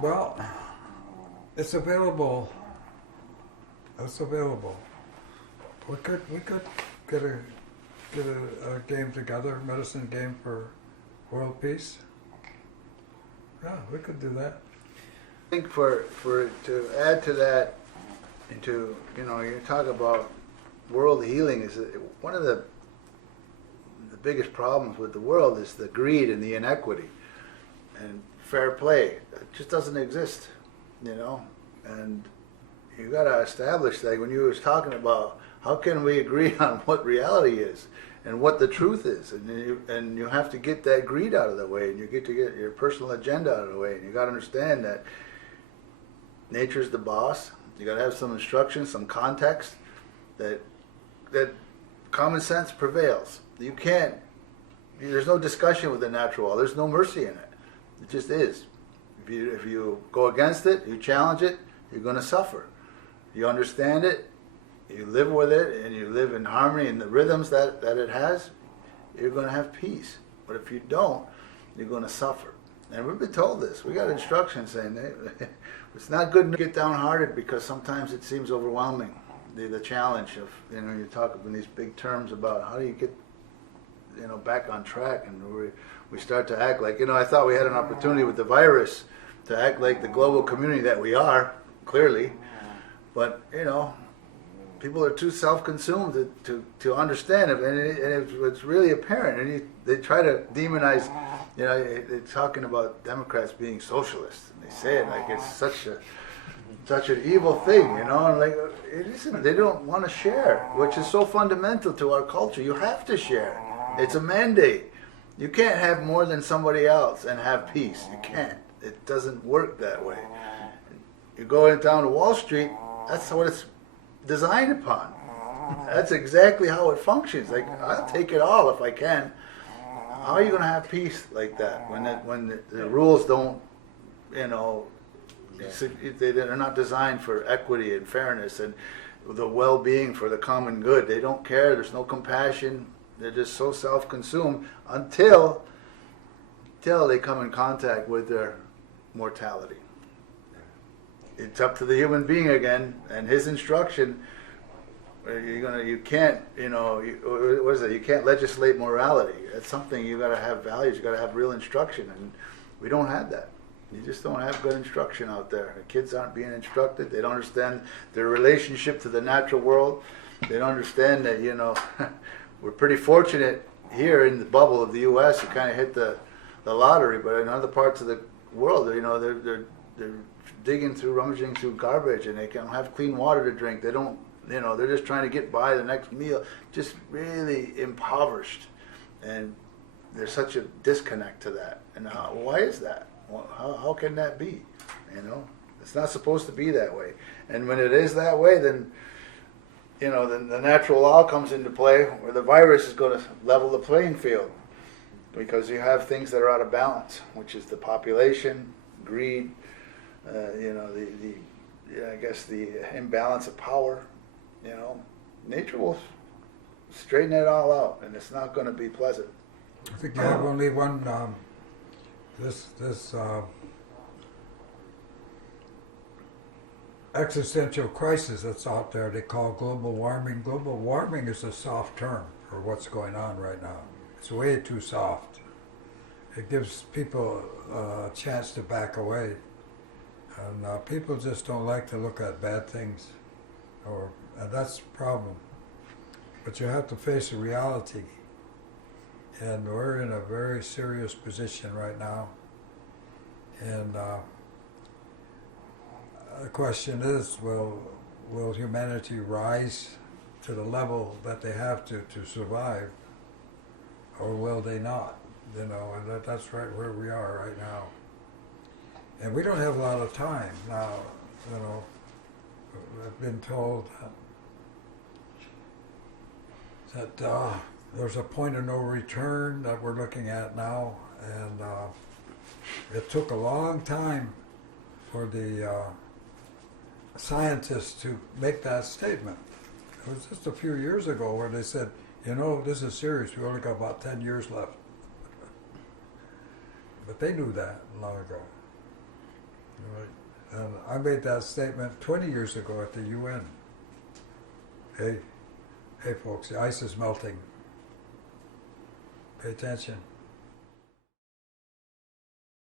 Well, it's available. It's available. We could get a game together, medicine game for world peace. Yeah, we could do that. I think for to add to that, and to you talk about world healing is one of the biggest problems with the world is the greed and the inequity, and fair play it just doesn't exist, and you got to establish that when you was talking about how can we agree on what reality is and what the truth is, and you have to get that greed out of the way, and you get to get your personal agenda out of the way, and you got to understand that nature's the boss. You got to have some instruction, some context that common sense prevails. You can't. There's no discussion with the natural law. There's no mercy in it. It just is. If you go against it, you challenge it, you're going to suffer. You understand it, you live with it, and you live in harmony in the rhythms that it has, you're going to have peace. But if you don't, you're going to suffer. And we've been told this. We got instructions saying that it's not good to get downhearted because sometimes it seems overwhelming. The challenge of you talk in these big terms about how do you get back on track, and we start to act like I thought we had an opportunity with the virus to act like the global community that we are clearly, but people are too self-consumed to understand it, and it's really apparent. And they try to demonize. They're talking about Democrats being socialists, and they say it like it's such an evil thing, and like it isn't. They don't want to share, which is so fundamental to our culture. You have to share. It's a mandate. You can't have more than somebody else and have peace. You can't. It doesn't work that way. You go down to Wall Street, that's what it's designed upon. That's exactly how it functions. Like, I'll take it all if I can. How are you going to have peace like that when the rules don't, they're not designed for equity and fairness and the well-being for the common good. They don't care. There's no compassion. They're just so self-consumed until they come in contact with their mortality. It's up to the human being again, and his instruction. You can't, what is it? You can't legislate morality. It's something you got to have values. You got to have real instruction, and we don't have that. You just don't have good instruction out there. The kids aren't being instructed. They don't understand their relationship to the natural world. They don't understand that we're pretty fortunate here in the bubble of the U.S. You kind of hit the lottery, but in other parts of the world, they're digging through, rummaging through garbage, and they can't have clean water to drink. They don't. They're just trying to get by the next meal, just really impoverished. And there's such a disconnect to that. And why is that? How can that be? It's not supposed to be that way. And when it is that way, then, then the natural law comes into play where the virus is going to level the playing field. Because you have things that are out of balance, which is the population, greed, I guess the imbalance of power. Nature will straighten it all out, and it's not going to be pleasant. I think you have only one. This existential crisis that's out there. They call global warming. Global warming is a soft term for what's going on right now. It's way too soft. It gives people a chance to back away, and people just don't like to look at bad things, and that's the problem. But you have to face the reality. And we're in a very serious position right now. And the question is, will humanity rise to the level that they have to survive, or will they not? And that's right where we are right now. And we don't have a lot of time now. I've been told that there's a point of no return that we're looking at now, and it took a long time for the scientists to make that statement. It was just a few years ago where they said, this is serious, we only got about 10 years left. But they knew that long ago. Right. And I made that statement 20 years ago at the UN. Hey, folks, the ice is melting. Pay attention.